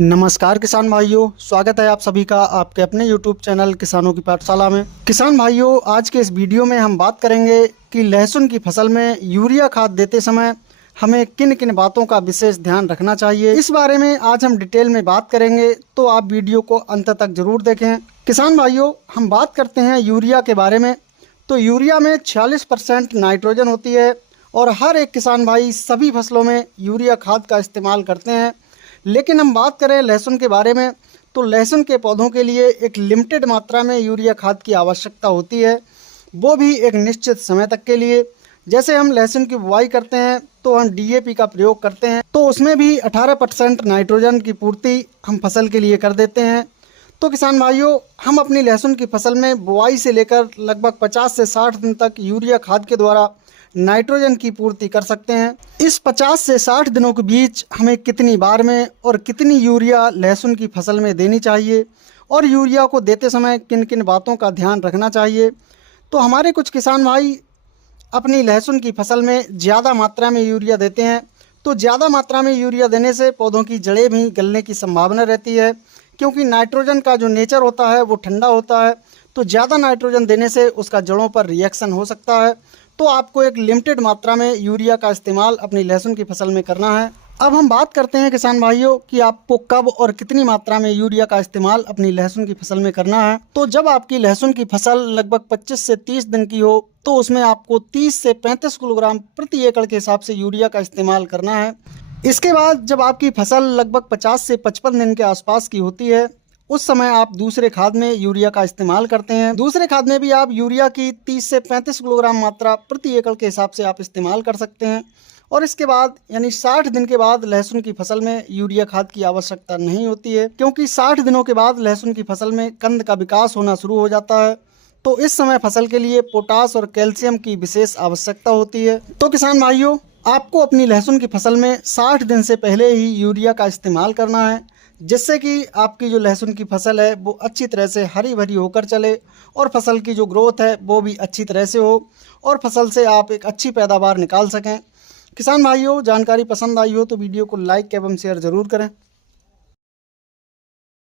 नमस्कार किसान भाइयों, स्वागत है आप सभी का आपके अपने YouTube चैनल किसानों की पाठशाला में। किसान भाइयों, आज के इस वीडियो में हम बात करेंगे कि लहसुन की फसल में यूरिया खाद देते समय हमें किन किन बातों का विशेष ध्यान रखना चाहिए। इस बारे में आज हम डिटेल में बात करेंगे, तो आप वीडियो को अंत तक जरूर देखें। किसान भाइयों, हम बात करते हैं यूरिया के बारे में। तो यूरिया में 46% नाइट्रोजन होती है और हर एक किसान भाई सभी फसलों में यूरिया खाद का इस्तेमाल करते हैं। लेकिन हम बात करें लहसुन के बारे में, तो लहसुन के पौधों के लिए एक लिमिटेड मात्रा में यूरिया खाद की आवश्यकता होती है, वो भी एक निश्चित समय तक के लिए। जैसे हम लहसुन की बुआई करते हैं तो हम DAP का प्रयोग करते हैं, तो उसमें भी 18% नाइट्रोजन की पूर्ति हम फसल के लिए कर देते हैं। तो किसान भाइयों, हम अपनी लहसुन की फसल में बुआई से लेकर लगभग 50 से 60 दिन तक यूरिया खाद के द्वारा नाइट्रोजन की पूर्ति कर सकते हैं। इस 50 से 60 दिनों के बीच हमें कितनी बार में और कितनी यूरिया लहसुन की फसल में देनी चाहिए और यूरिया को देते समय किन किन बातों का ध्यान रखना चाहिए। तो हमारे कुछ किसान भाई अपनी लहसुन की फसल में ज़्यादा मात्रा में यूरिया देते हैं। तो ज़्यादा मात्रा में यूरिया देने से पौधों की जड़ें भी गलने की संभावना रहती है, क्योंकि नाइट्रोजन का जो नेचर होता है वो ठंडा होता है। तो ज़्यादा नाइट्रोजन देने से उसका जड़ों पर रिएक्शन हो सकता है। तो आपको एक लिमिटेड मात्रा में यूरिया का इस्तेमाल अपनी लहसुन की फसल में करना है। अब हम बात करते हैं किसान भाइयों कि आपको कब और कितनी मात्रा में यूरिया का इस्तेमाल अपनी लहसुन की फसल में करना है। तो जब आपकी लहसुन की फसल लगभग 25 से 30 दिन की हो, तो उसमें आपको 30 से 35 किलोग्राम प्रति एकड़ के हिसाब से यूरिया का इस्तेमाल करना है। इसके बाद जब आपकी फसल लगभग 50 से 55 दिन के आसपास की होती है, उस समय आप दूसरे खाद में यूरिया का इस्तेमाल करते हैं। दूसरे खाद में भी आप यूरिया की 30 से 35 किलोग्राम मात्रा प्रति एकड़ के हिसाब से आप इस्तेमाल कर सकते हैं। और इसके बाद यानी 60 दिन के बाद लहसुन की फसल में यूरिया खाद की आवश्यकता नहीं होती है, क्योंकि 60 दिनों के बाद लहसुन की फसल में कंद का विकास होना शुरू हो जाता है। तो इस समय फसल के लिए पोटास और कैल्शियम की विशेष आवश्यकता होती है। तो किसान भाइयों, आपको अपनी लहसुन की फसल में 60 दिन से पहले ही यूरिया का इस्तेमाल करना है, जिससे कि आपकी जो लहसुन की फसल है वो अच्छी तरह से हरी भरी होकर चले और फसल की जो ग्रोथ है वो भी अच्छी तरह से हो और फसल से आप एक अच्छी पैदावार निकाल सकें। किसान भाइयों, जानकारी पसंद आई हो तो वीडियो को लाइक एवं शेयर ज़रूर करें।